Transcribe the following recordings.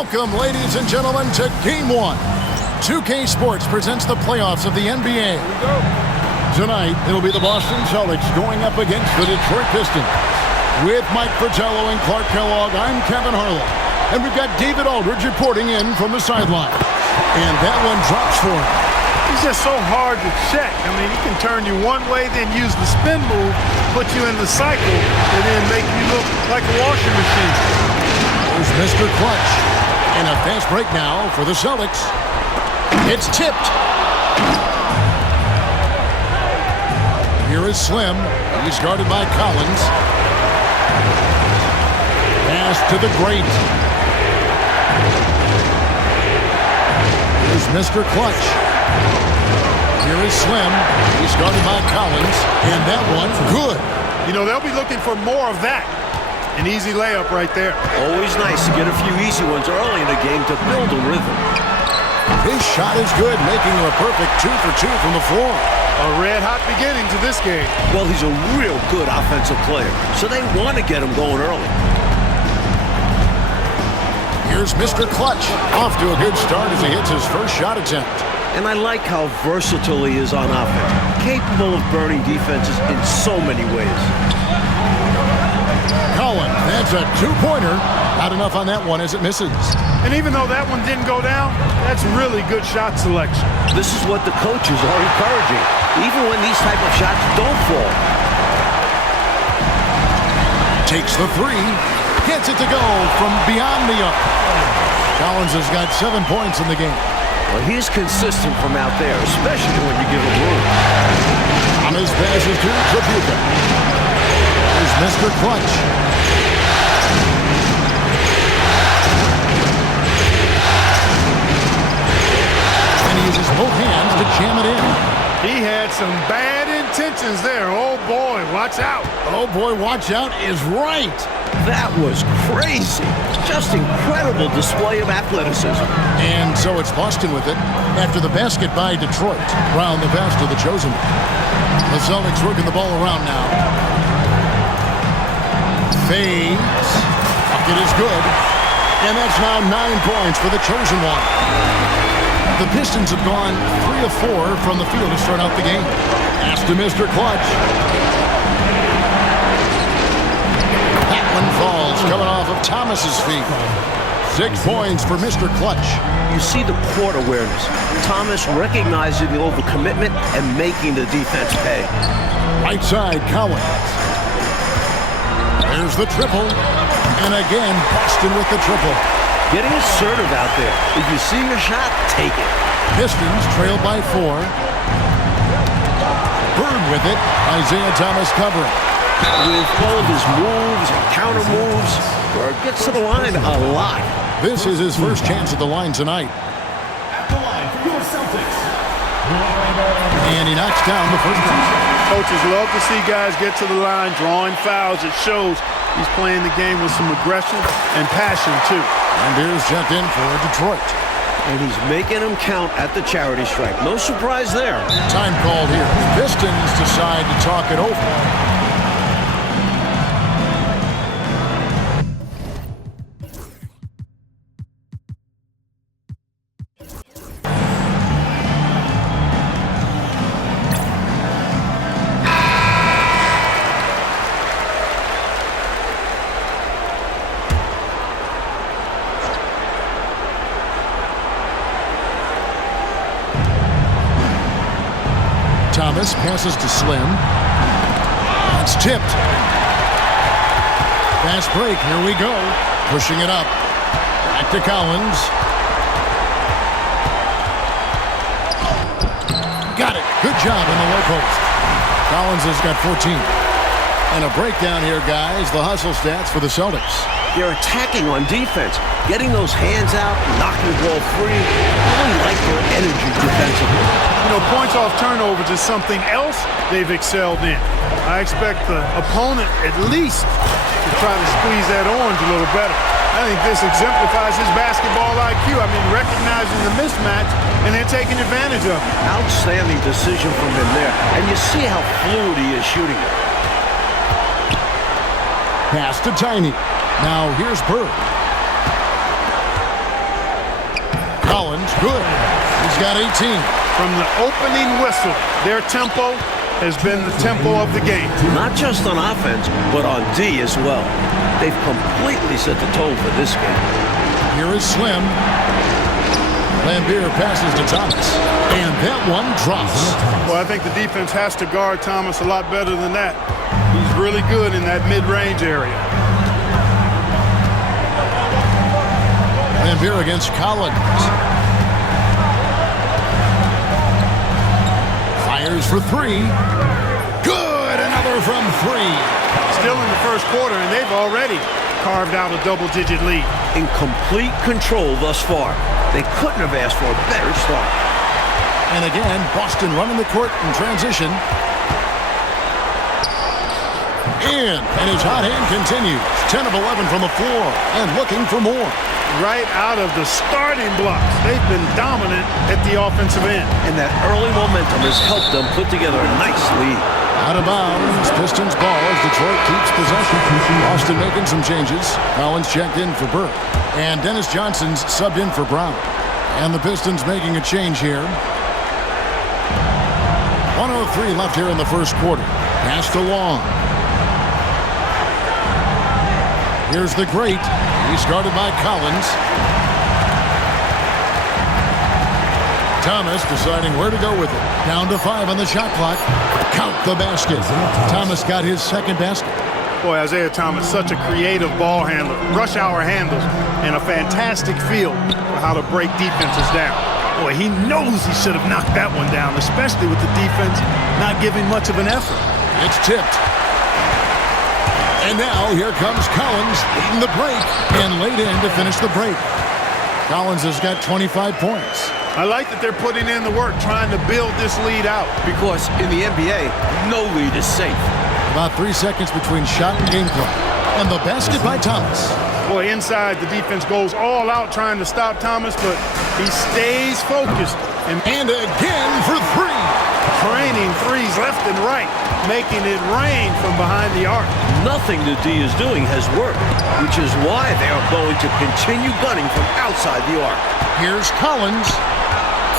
Welcome, ladies and gentlemen, to Game 1. 2K Sports presents the playoffs of the NBA. Tonight, it'll be the Boston Celtics going up against the Detroit Pistons. With Mike Fratello and Clark Kellogg, I'm Kevin Harlan. And we've got David Aldridge reporting in from the sideline. And that one drops for him. He's just so hard to check. I mean, he can turn you one way, then use the spin move, put you in the cycle, and then make you look like a washing machine. There's Mr. Clutch. And a fast break now for the Celtics. It's tipped. Here is Slim. He's guarded by Collins. Pass to the great. Here's Mr. Clutch. Here is Slim. He's guarded by Collins. And that one, good. You know, they'll be looking for more of that. An easy layup right there. Always nice to get a few easy ones early in the game to build a rhythm. His shot is good, making him a perfect 2 for 2 from the floor. A red-hot beginning to this game. Well, he's a real good offensive player, so they want to get him going early. Here's Mr. Clutch. Off to a good start as he hits his first shot attempt. And I like how versatile he is on offense, capable of burning defenses in so many ways. Collins, that's a two-pointer. Not enough on that one as it misses. And even though that one didn't go down, that's really good shot selection. This is what the coaches are encouraging, even when these type of shots don't fall. Takes the three. Gets it to go from beyond the arc. Collins has got 7 points in the game. Well, he's consistent from out there, especially when you give him room. Thomas passes to Tripucka. Here's Mr. Clutch. And he uses both hands to jam it in. He had some bad intentions there. Oh, boy, watch out. Oh, boy, watch out is right. That was crazy. Just incredible display of athleticism. And so it's Boston with it after the basket by Detroit. Round the pass to the chosen. The Celtics working the ball around now. Fades. Bucket is good. And that's now 9 points for the chosen one. The Pistons have gone 3 of 4 from the field to start out the game. Pass to Mr. Clutch. That one falls, coming off of Thomas's feet. 6 points for Mr. Clutch. You see the court awareness. Thomas recognizing the overcommitment and making the defense pay. Right side, Collins. There's the triple. And again, Boston with the triple. Getting assertive out there. If you see your shot, take it. Pistons trailed by 4. Bird with it. Isaiah Thomas covering. With all of his moves and counter moves, Bird gets to the line a lot. This is his first chance at the line tonight. At the line for your Celtics. And he knocks down the first one. Coaches love to see guys get to the line, drawing fouls. It shows he's playing the game with some aggression and passion, too. And here's checked in for Detroit. And he's making them count at the charity stripe. No surprise there. Time called here. Pistons decide to talk it over. Thomas passes to Slim. It's tipped. Fast break. Here we go. Pushing it up. Back to Collins. Got it. Good job on the low post. Collins has got 14. And a breakdown here, guys. The hustle stats for the Celtics. They're attacking on defense, getting those hands out, knocking the ball free. Really like their energy defensively. You know, points off turnovers is something else they've excelled in. I expect the opponent at least to try to squeeze that orange a little better. I think this exemplifies his basketball IQ. I mean, recognizing the mismatch and then taking advantage of it. Outstanding decision from him there. And you see how fluid he is shooting it. Pass to Tiny. Now here's Bird. Collins, good. He's got 18. From the opening whistle, their tempo has been the tempo of the game. Not just on offense, but on D as well. They've completely set the tone for this game. Here is Slim. Lambier passes to Thomas, and that one drops. Well, I think the defense has to guard Thomas a lot better than that. He's really good in that mid-range area. Lambier against Collins. Fires for three. Good, another from three. Still in the first quarter, and they've already carved out a double-digit lead. In complete control thus far. They couldn't have asked for a better start. And again, Boston running the court in transition. And his hot hand continues. 10 of 11 from the floor and looking for more. Right out of the starting blocks. They've been dominant at the offensive end. And that early momentum has helped them put together a nice lead. Out of bounds, Pistons ball as Detroit keeps possession. Boston making some changes. Collins checked in for Burke. And Dennis Johnson's subbed in for Brown. And the Pistons making a change here. 1:03 left here in the first quarter. Passed along. Here's the great. He's guarded by Collins. Thomas deciding where to go with it. Down to 5 on the shot clock. Count the basket. Thomas got his second basket. Boy, Isaiah Thomas, such a creative ball handler. Rush hour handles and a fantastic feel for how to break defenses down. Boy, he knows he should have knocked that one down, especially with the defense not giving much of an effort. It's tipped. And now here comes Collins leading the break and laid in to finish the break. Collins has got 25 points. I like that they're putting in the work trying to build this lead out. Because in the NBA, no lead is safe. About 3 seconds between shot and game clock. And the basket by Thomas. Boy, inside, the defense goes all out trying to stop Thomas, but he stays focused. And again for three. Training threes left and right, making it rain from behind the arc. Nothing the D is doing has worked, which is why they are going to continue gunning from outside the arc. Here's Collins.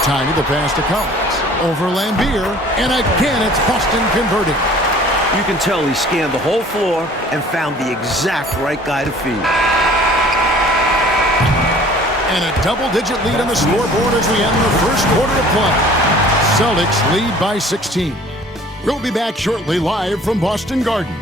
Tiny the pass to Collins. Over Lambier. And again, it's Boston converting. You can tell he scanned the whole floor and found the exact right guy to feed. And a double-digit lead on the scoreboard as we end the first quarter of play. Celtics lead by 16. We'll be back shortly live from Boston Garden.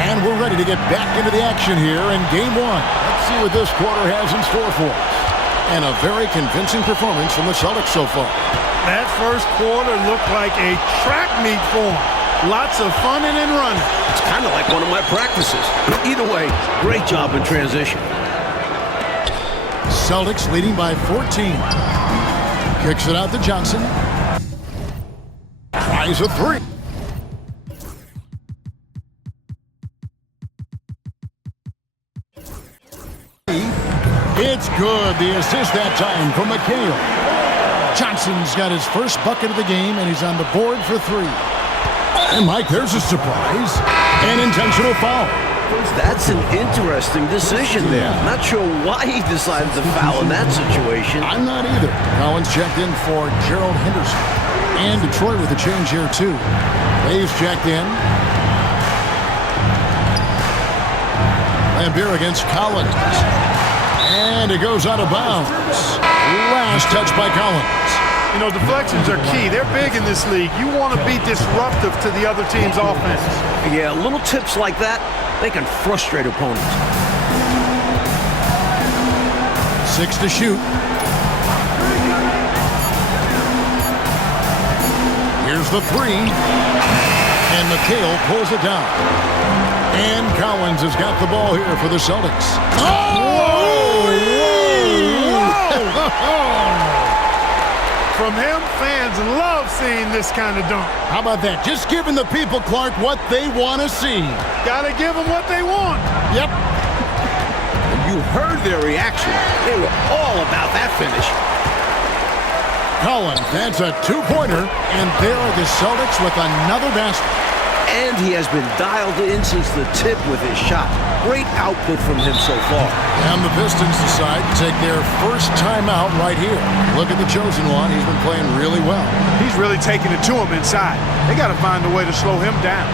And we're ready to get back into the action here in Game 1. Let's see what this quarter has in store for us. And a very convincing performance from the Celtics so far. That first quarter looked like a track meet for them. Lots of funning and running. It's kind of like one of my practices. Either way, great job in transition. Celtics leading by 14. Kicks it out to Johnson. Tries a three. It's good. The assist that time from McHale. Johnson's got his first bucket of the game, and he's on the board for three. And, Mike, there's a surprise. An intentional foul. That's an interesting decision there. Not sure why he decided to foul in that situation. I'm not either. Collins checked in for Gerald Henderson. And Detroit with a change here, too. Waves checked in. Lambier against Collins. And it goes out of bounds. Last touch by Collins. You know, deflections are key. They're big in this league. You want to be disruptive to the other team's offense. Yeah, little tips like that, they can frustrate opponents. 6 to shoot. Here's the three. And McHale pulls it down. And Collins has got the ball here for the Celtics. From him, fans love seeing this kind of dunk. How about that? Just giving the people, Clark, what they want to see. Gotta give them what they want. Yep. You heard their reaction. They were all about that finish. Collins, that's a two-pointer, and there are the Celtics with another basket. And he has been dialed in since the tip with his shot. Great output from him so far. And the Pistons decide to take their first timeout right here. Look at the chosen one. He's been playing really well. He's really taking it to him inside. They got to find a way to slow him down.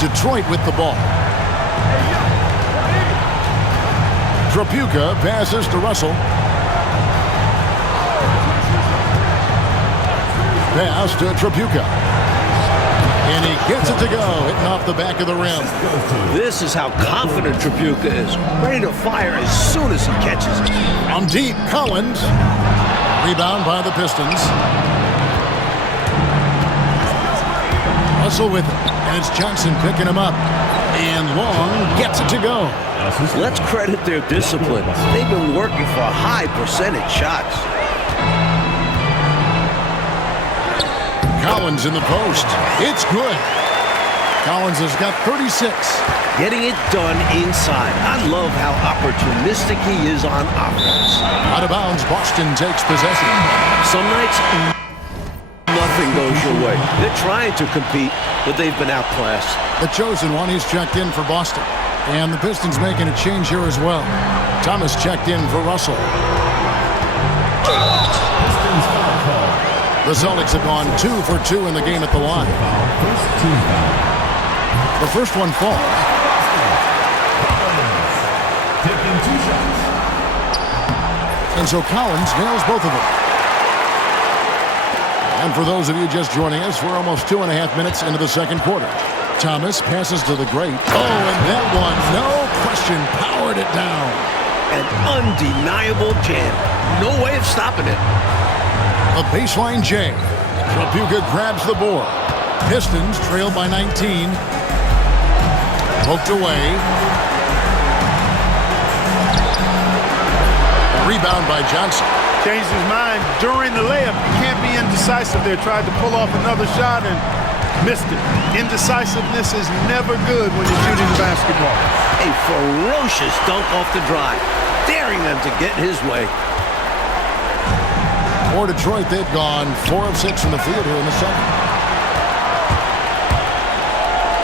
Detroit with the ball. Trapuka passes to Russell. Pass to Trapuka. And he gets it to go, hitting off the back of the rim. This is how confident Trapuka is. Ready to fire as soon as he catches it. On deep, Collins. Rebound by the Pistons. Russell with it. And it's Johnson picking him up. And Long gets it to go. Let's credit their discipline. They've been working for high percentage shots. Collins in the post. It's good. Collins has got 36. Getting it done inside. I love how opportunistic he is on offense. Out of bounds, Boston takes possession. Some nights, nothing goes your way. They're trying to compete, but they've been outclassed. The chosen one, he's checked in for Boston. And the Pistons making a change here as well. Thomas checked in for Russell. The Celtics have gone 2 for 2 in the game at the line. The first one falls. And so Collins nails both of them. And for those of you just joining us, we're almost 2.5 minutes into the second quarter. Thomas passes to the great. Oh, and that one, no question, powered it down. An undeniable jam. No way of stopping it. A baseline J. Trapuka grabs the board. Pistons trail by 19. Poked away. A rebound by Johnson. Changed his mind during the layup. He can't be indecisive there. Tried to pull off another shot and missed it. Indecisiveness is never good when you're shooting the basketball. A ferocious dunk off the drive, daring them to get his way. For Detroit, they've gone 4 of 6 from the field here in the second.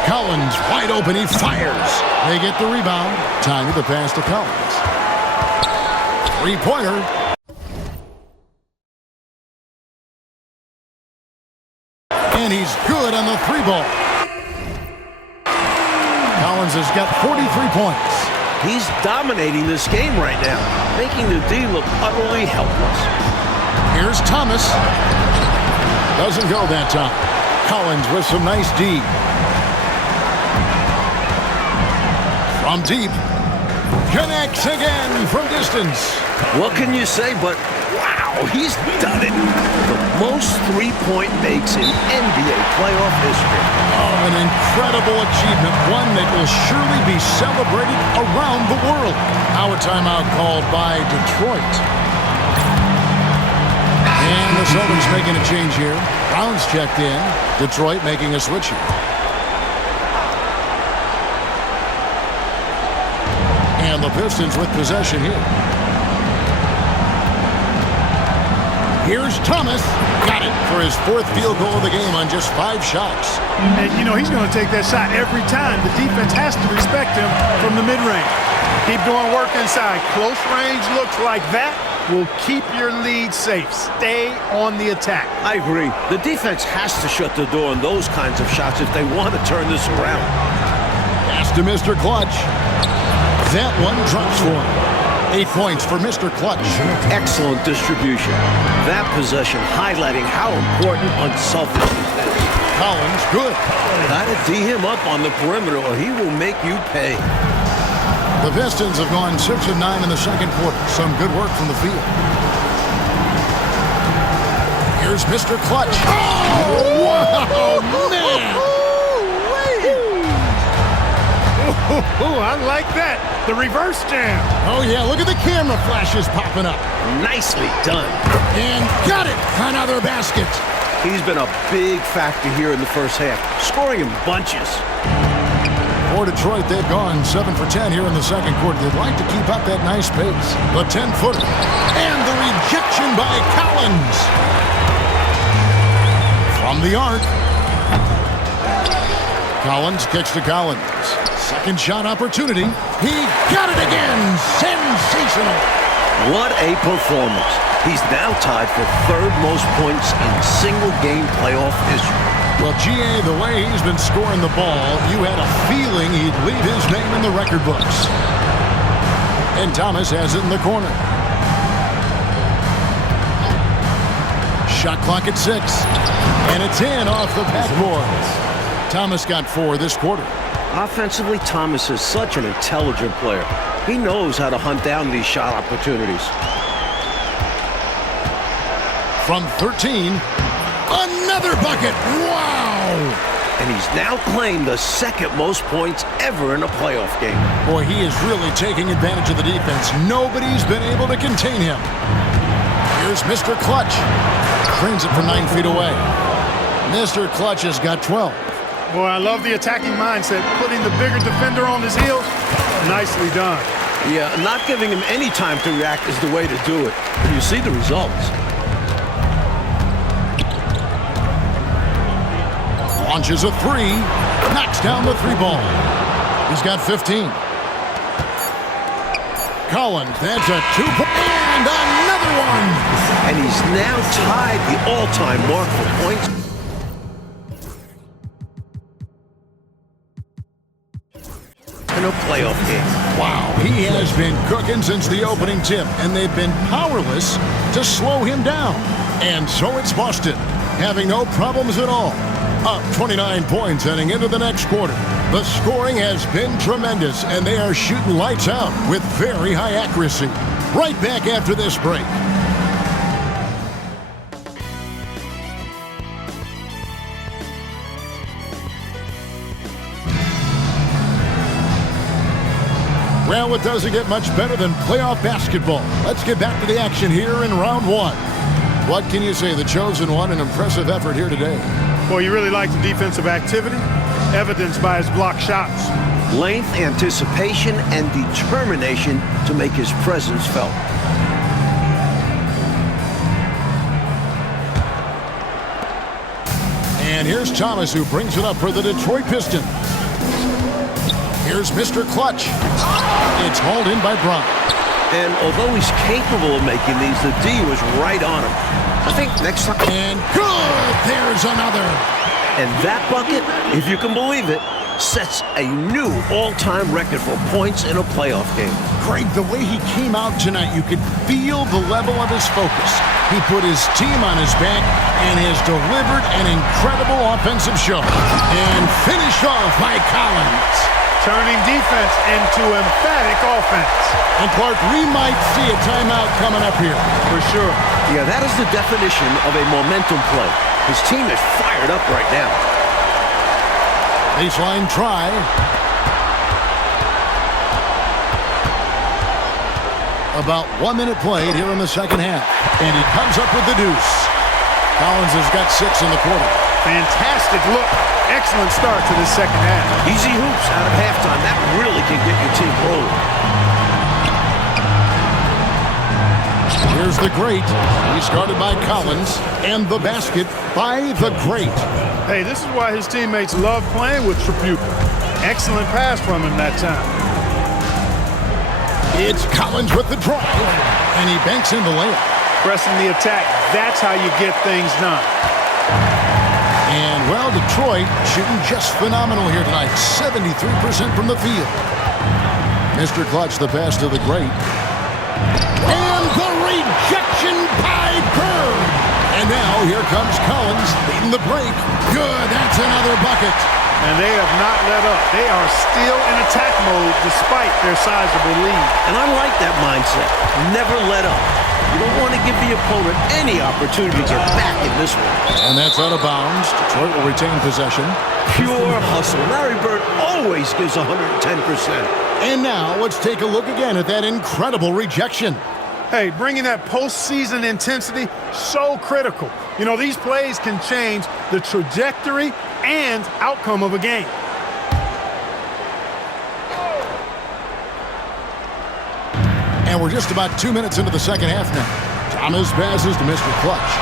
Collins wide open, he fires. They get the rebound. Time to pass to Collins. Three-pointer. And he's good on the three ball. Collins has got 43 points. He's dominating this game right now, making the D look utterly helpless. Here's Thomas. Doesn't go that time. Collins with some nice D. From deep. Connects again from distance. What can you say but, wow, he's done it. The most three-point makes in NBA playoff history. Oh, an incredible achievement. One that will surely be celebrated around the world. Our timeout called by Detroit. And the Celtics making a change here. Brown's checked in. Detroit making a switch here. And the Pistons with possession here. Here's Thomas. Got it for his 4th field goal of the game on just 5 shots. And, you know, he's going to take that shot every time. The defense has to respect him from the mid-range. Keep doing work inside. Close range looks like that will keep your lead safe. Stay on the attack. I agree. The defense has to shut the door on those kinds of shots if they want to turn this around. Pass to Mr. Clutch. That one drops for him. 8 points for Mr. Clutch. Excellent distribution. That possession highlighting how important unselfishness is. Collins, good. Gotta D him up on the perimeter or he will make you pay. The Pistons have gone 6 of 9 in the second quarter. Some good work from the field. Here's Mr. Clutch. Oh, wow, man. Oh, I like that. The reverse jam. Oh, yeah, look at the camera flashes popping up. Nicely done. And got it. Another basket. He's been a big factor here in the first half, scoring in bunches. For Detroit, they've gone 7 for 10 here in the second quarter. They'd like to keep up that nice pace. The 10-footer. And the rejection by Collins. From the arc. Collins kicks to Collins. Second shot opportunity. He got it again. Sensational. What a performance. He's now tied for third most points in single-game playoff history. Well, G.A., the way he's been scoring the ball, you had a feeling he'd leave his name in the record books. And Thomas has it in the corner. Shot clock at 6. And it's in off the backboard. Thomas got 4 this quarter. Offensively, Thomas is such an intelligent player. He knows how to hunt down these shot opportunities. From 13, another bucket. Wow! And he's now claimed the second most points ever in a playoff game. Boy, he is really taking advantage of the defense. Nobody's been able to contain him. Here's Mr. Clutch. Trains it from 9 feet away. Mr. Clutch has got 12. Boy, I love the attacking mindset. Putting the bigger defender on his heels. Nicely done. Yeah, not giving him any time to react is the way to do it. You see the results. Launches a 3. Knocks down the 3-ball. He's got 15. Collins, that's a 2-point. And another one. And he's now tied the all-time mark for points. In a playoff game. Wow, he has been cooking since the opening tip, and they've been powerless to slow him down. And so it's Boston, having no problems at all. Up 29 points heading into the next quarter. The scoring has been tremendous, and they are shooting lights out with very high accuracy. Right back after this break. Well, it doesn't get much better than playoff basketball. Let's get back to the action here in round 1. What can you say? The chosen one, an impressive effort here today. Well, you really like the defensive activity, evidenced by his block shots. Length, anticipation, and determination to make his presence felt. And here's Thomas, who brings it up for the Detroit Pistons. Here's Mr. Clutch. It's hauled in by Brown. And although he's capable of making these, the D was right on him. I think next time. And good! There's another. And that bucket, if you can believe it, sets a new all-time record for points in a playoff game. Greg, the way he came out tonight, you could feel the level of his focus. He put his team on his back and has delivered an incredible offensive show. And finished off by Collins. Turning defense into emphatic offense. And Clark, we might see a timeout coming up here. For sure. Yeah, that is the definition of a momentum play. His team is fired up right now. Baseline try. About 1 minute played here in the second half. And he comes up with the deuce. Collins has got 6 in the quarter. Fantastic look. Excellent start to the second half. Easy hoops out of halftime. That really can get your team rolling. Here's the great. He started by Collins, and the basket by the great. Hey, this is why his teammates love playing with Tribute. Excellent pass from him that time. It's Collins with the drive, and he banks in the layup. Pressing the attack, that's how you get things done. And, well, Detroit shooting just phenomenal here tonight. 73% from the field. Mr. Clutch, the pass to the great. And the rejection by Bird. And now here comes Collins leading the break. Good, that's another bucket. And they have not let up. They are still in attack mode despite their sizable lead. And I like that mindset. Never let up. You don't want to give the opponent any opportunity to get back in this one. And that's out of bounds. Detroit will retain possession. Pure hustle. Larry Bird always gives 110%. And now let's take a look again at that incredible rejection. Hey, bringing that postseason intensity, so critical. You know, these plays can change the trajectory and outcome of a game. And we're just about 2 minutes into the second half now. Thomas passes to Mr. Clutch.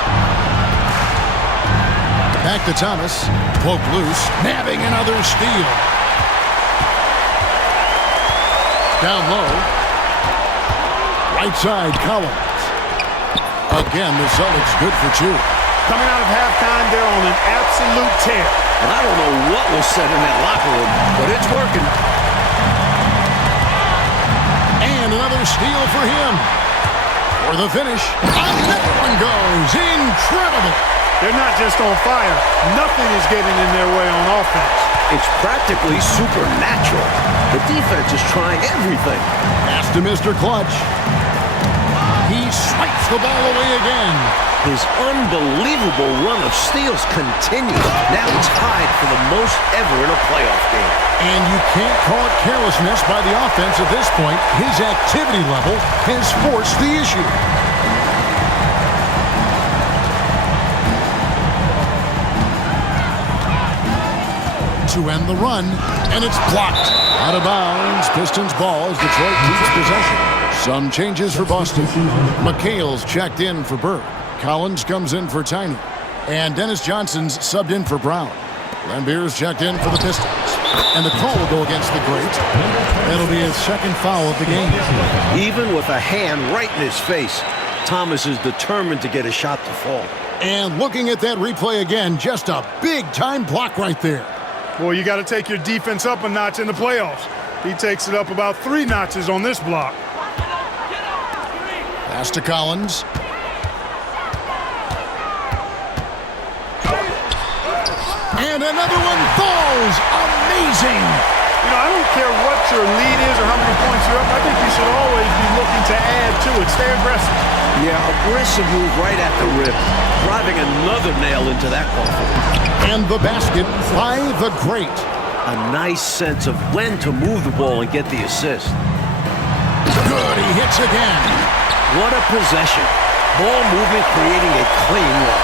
Back to Thomas. Poke loose. Nabbing another steal. Down low. Right side, Collins. Again, the Celtics good for two. Coming out of halftime, they're on an absolute tear. And I don't know what was said in that locker room, but it's working. And another steal for him. For the finish. Another one goes. Incredible. They're not just on fire. Nothing is getting in their way on offense. It's practically supernatural. The defense is trying everything. Pass to Mr. Clutch. He swipes the ball away again. His unbelievable run of steals continues. Now it's tied for the most ever in a playoff game. And you can't call it carelessness by the offense at this point. His activity level has forced the issue. To end the run, and it's blocked. Out of bounds. Pistons ball as Detroit keeps possession. Some changes for Boston. McHale's checked in for Bird. Collins comes in for Tiny. And Dennis Johnson's subbed in for Brown. Lambier's checked in for the Pistons. And the call will go against the great. That'll be his second foul of the game. Even with a hand right in his face, Thomas is determined to get a shot to fall. And looking at that replay again, just a big-time block right there. Boy, you got to take your defense up a notch in the playoffs. He takes it up about 3 notches on this block. Pass to Collins. And another one falls. Amazing. You know, I don't care what your lead is or how many points you're up. I think you should always be looking to add to it. Stay aggressive. Yeah, aggressive move right at the rib. Driving another nail into that coffin. And the basket by the great. A nice sense of when to move the ball and get the assist. Good, he hits again. What a possession. Ball movement creating a clean look.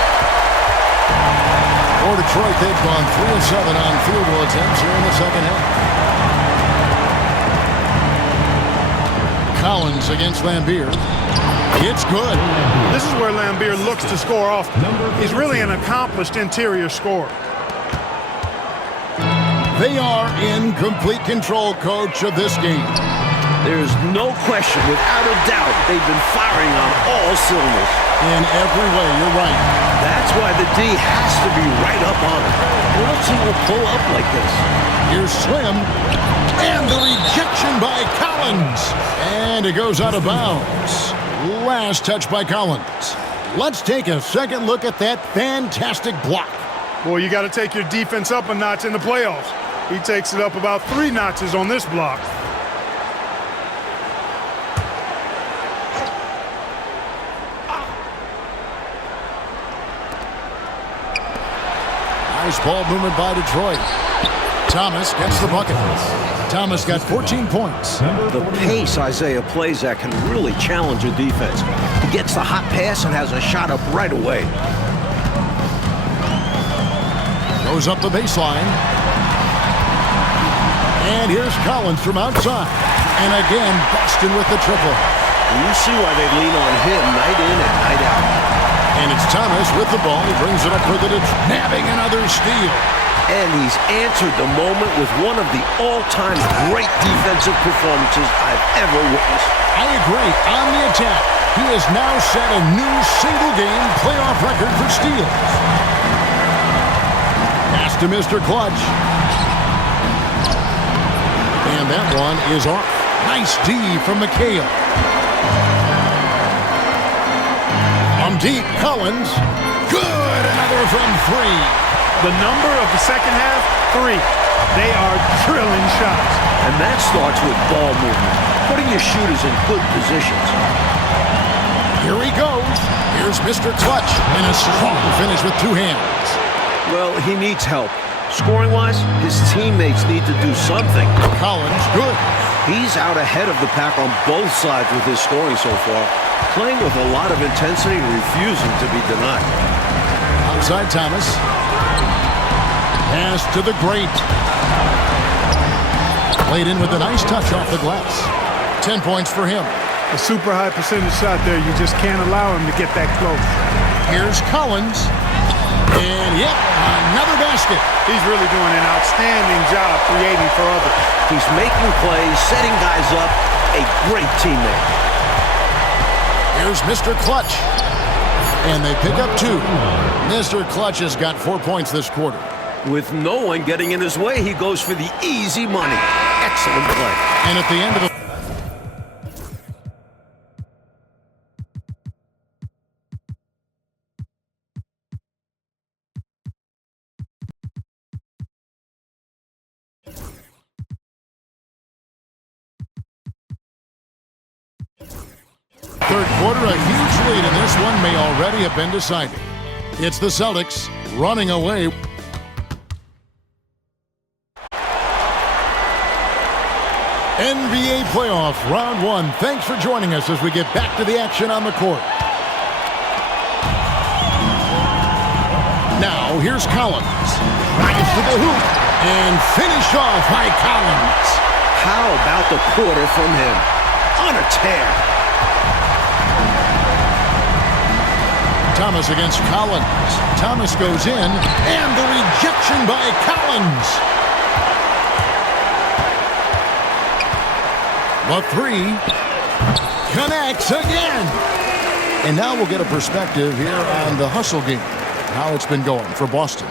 For Detroit, they've gone 3 of 7 on field goal attempts here in the second half. Collins against Lambier. It's good. This is where Lambier looks to score often. He's really an accomplished interior scorer. They are in complete control, coach, of this game. There's no question, without a doubt, they've been firing on all cylinders. In every way, you're right. That's why the D has to be right up on it. Or else he will pull up like this. Here's Slim. And the rejection by Collins. And it goes out of bounds. Last touch by Collins. Let's take a second look at that fantastic block. Boy, you got to take your defense up a notch in the playoffs. He takes it up about 3 notches on this block. Nice ball movement by Detroit. Thomas gets the bucket. Thomas got 14 points. The pace Isaiah plays at can really challenge a defense. He gets the hot pass and has a shot up right away. Goes up the baseline. And here's Collins from outside. And again, Boston with the triple. You see why they lean on him night in and night out. And it's Thomas with the ball. He brings it up for the nabbing another steal. And he's answered the moment with one of the all-time great defensive performances I've ever witnessed. I agree. On the attack, he has now set a new single-game playoff record for steals. Pass to Mr. Clutch. And that one is off. Nice D from McHale. From deep, Collins. Good, another from 3. The number of the second half, 3. They are drilling shots. And that starts with ball movement, putting your shooters in good positions. Here he goes. Here's Mr. Clutch, and a strong finish with 2 hands. Well, he needs help. Scoring-wise, his teammates need to do something. Collins, good. He's out ahead of the pack on both sides with his scoring so far, playing with a lot of intensity and refusing to be denied. Outside Thomas. Pass to the great. Played in with a nice touch off the glass. 10 points for him. A super high percentage shot there. You just can't allow him to get that close. Here's Collins. And, yep, another basket. He's really doing an outstanding job creating for others. He's making plays, setting guys up. A great teammate. Here's Mr. Clutch. And they pick up 2. Mr. Clutch has got 4 points this quarter. With no one getting in his way, he goes for the easy money. Excellent play. And at the end of the third quarter, a huge lead, and this one may already have been decided. It's the Celtics running away. NBA playoff round 1. Thanks for joining us as we get back to the action on the court. Now, here's Collins. Drives to the hoop and finished off by Collins. How about the quarter from him? On a tear. Thomas against Collins. Thomas goes in, and the rejection by Collins. The 3 connects again. And now we'll get a perspective here on the hustle game, how it's been going for Boston.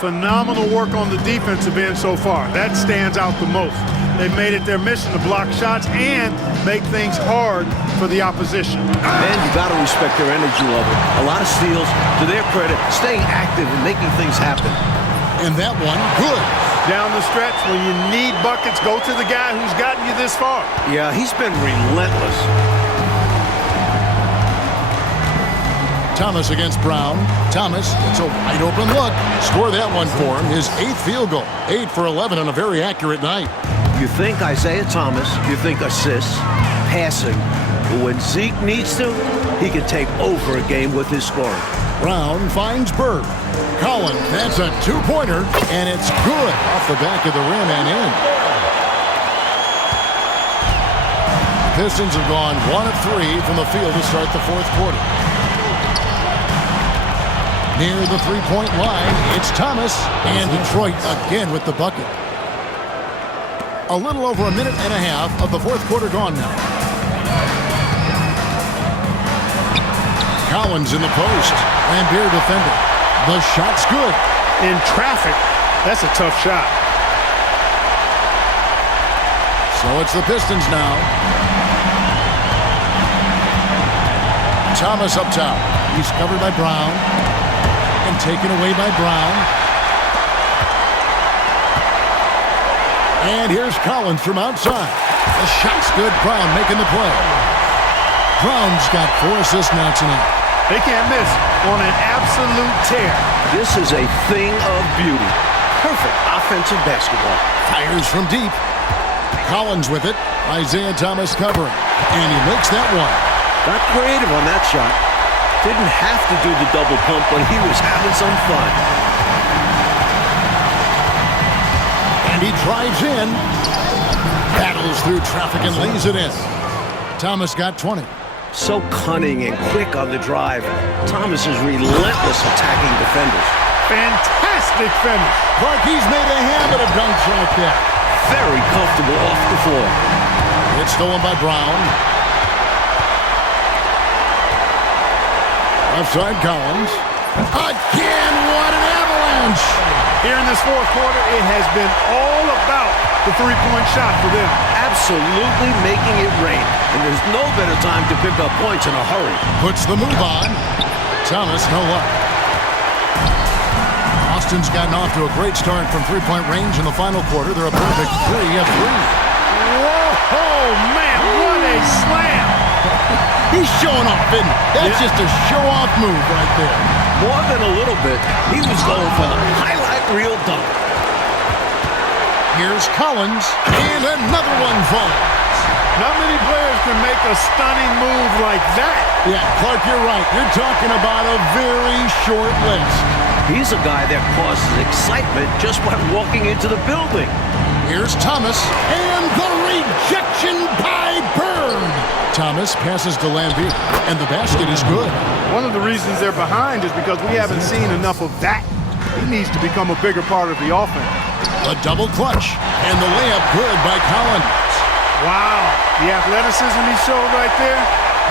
Phenomenal work on the defensive end so far. That stands out the most. They've made it their mission to block shots and make things hard for the opposition. And you got to respect their energy level. A lot of steals, to their credit, staying active and making things happen. And that one, good. Down the stretch, when you need buckets, go to the guy who's gotten you this far. Yeah, he's been relentless. Thomas against Brown. Thomas, it's a wide open look. Score that one for him. His 8th field goal. 8 for 11 on a very accurate night. You think Isaiah Thomas, you think assists, passing. But when Zeke needs to, he can take over a game with his scoring. Brown finds Bird. Collins, that's a 2-pointer, and it's good off the back of the rim and in. Pistons have gone 1 of 3 from the field to start the 4th quarter. Near the 3-point line, it's Thomas, and Detroit again with the bucket. A little over a minute and a half of the 4th quarter gone now. Collins in the post. Lambeer defending. The shot's good. In traffic, that's a tough shot. So it's the Pistons now. Thomas up top. He's covered by Brown. And taken away by Brown. And here's Collins from outside. The shot's good. Brown making the play. Brown's got 4 assists now tonight. They can't miss on an absolute tear. This is a thing of beauty. Perfect offensive basketball. Fires from deep. Collins with it. Isaiah Thomas covering. And he makes that one. Got creative on that shot. Didn't have to do the double pump, but he was having some fun. And he drives in. Battles through traffic and lays it in. Thomas got 20. So cunning and quick on the drive. Thomas is relentless attacking defenders. Fantastic finish. Clarkie's made a habit of dunks like that. Very comfortable off the floor. It's stolen by Brown. Offside Collins. Again, what an avalanche. Here in this 4th quarter, it has been all about the 3-point shot for them. Absolutely making it rain. And there's no better time to pick up points in a hurry. Puts the move on. Thomas, no luck. Boston's gotten off to a great start from three-point range in the final quarter. They're a perfect 3 of 3. Whoa, man, what a slam. He's showing off, isn't he? That's just a show-off move right there. More than a little bit, he was going for the highlight reel dunk. Here's Collins, and another one falls. Not many players can make a stunning move like that. Yeah, Clark, you're right. You're talking about a very short list. He's a guy that causes excitement just by walking into the building. Here's Thomas, and the rejection by Bird. Thomas passes to Lambier, and the basket is good. One of the reasons they're behind is because we haven't seen enough of that. He needs to become a bigger part of the offense. A double clutch, and the layup good by Collins. Wow, the athleticism he showed right there,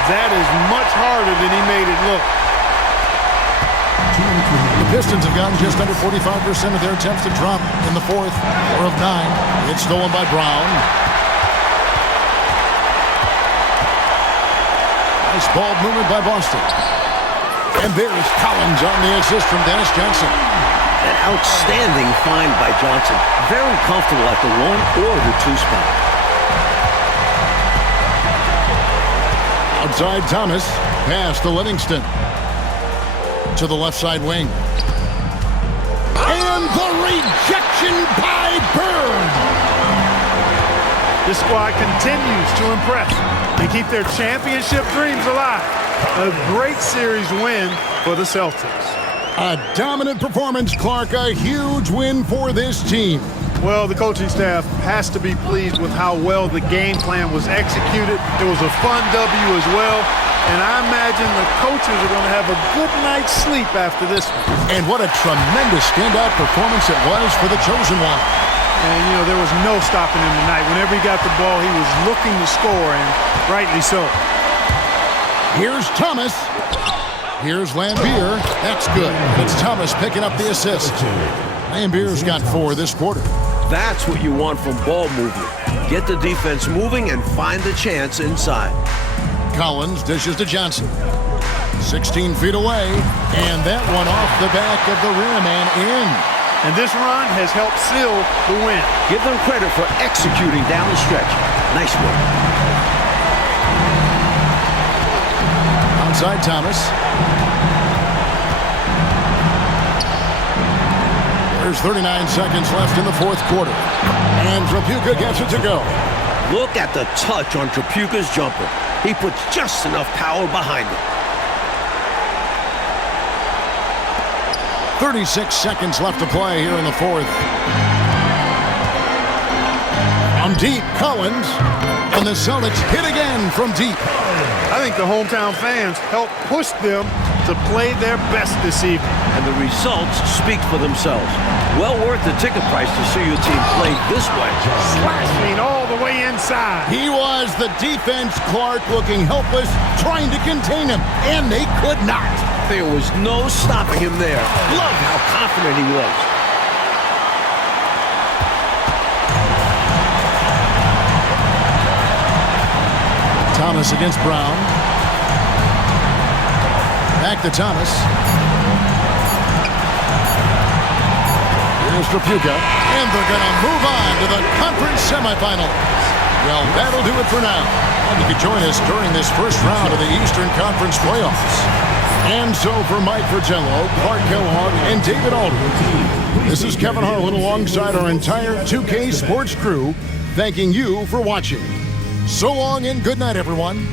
that is much harder than he made it look. The Pistons have gotten just under 45% of their attempts to drop in the fourth, 4 of 9. It's stolen by Brown. Nice ball movement by Boston. And there's Collins on the assist from Dennis Johnson. An outstanding find by Johnson. Very comfortable at the 1 or the 2 spot. Outside Thomas, pass to Livingston. To the left side wing. And the rejection by Bird. This squad continues to impress. They keep their championship dreams alive. A great series win for the Celtics. A dominant performance, Clark. A huge win for this team. Well, the coaching staff has to be pleased with how well the game plan was executed. It was a fun W as well. And I imagine the coaches are going to have a good night's sleep after this one. And what a tremendous standout performance it was for the chosen one. And, you know, there was no stopping him tonight. Whenever he got the ball, he was looking to score, and rightly so. Here's Thomas. Here's Lambier. That's good. It's Thomas picking up the assist. Lambier's got 4 this quarter. That's what you want from ball movement. Get the defense moving and find the chance inside. Collins dishes to Johnson. 16 feet away, and that one off the back of the rim and in. And this run has helped seal the win. Give them credit for executing down the stretch. Nice work. Outside Thomas. There's 39 seconds left in the fourth quarter. And Tripucka gets it to go. Look at the touch on Tripucka's jumper. He puts just enough power behind it. 36 seconds left to play here in the fourth. From deep, Collins. And the Celtics hit again from deep. I think the hometown fans helped push them to play their best this evening. And the results speak for themselves. Well worth the ticket price to see your team play this way. Slashing all the way inside. He was the defense, Clark, looking helpless, trying to contain him, and they could not. There was no stopping him there. Love how confident he was. Thomas against Brown. Back to Thomas. Here's Tripucka, and they're going to move on to the conference semifinals. Well, that'll do it for now. And you can join us during this first round of the Eastern Conference playoffs. And so for Mike Fratello, Clark Kellogg, and David Aldridge, this is Kevin Harlan alongside our entire 2K Sports crew, thanking you for watching. So long and good night, everyone.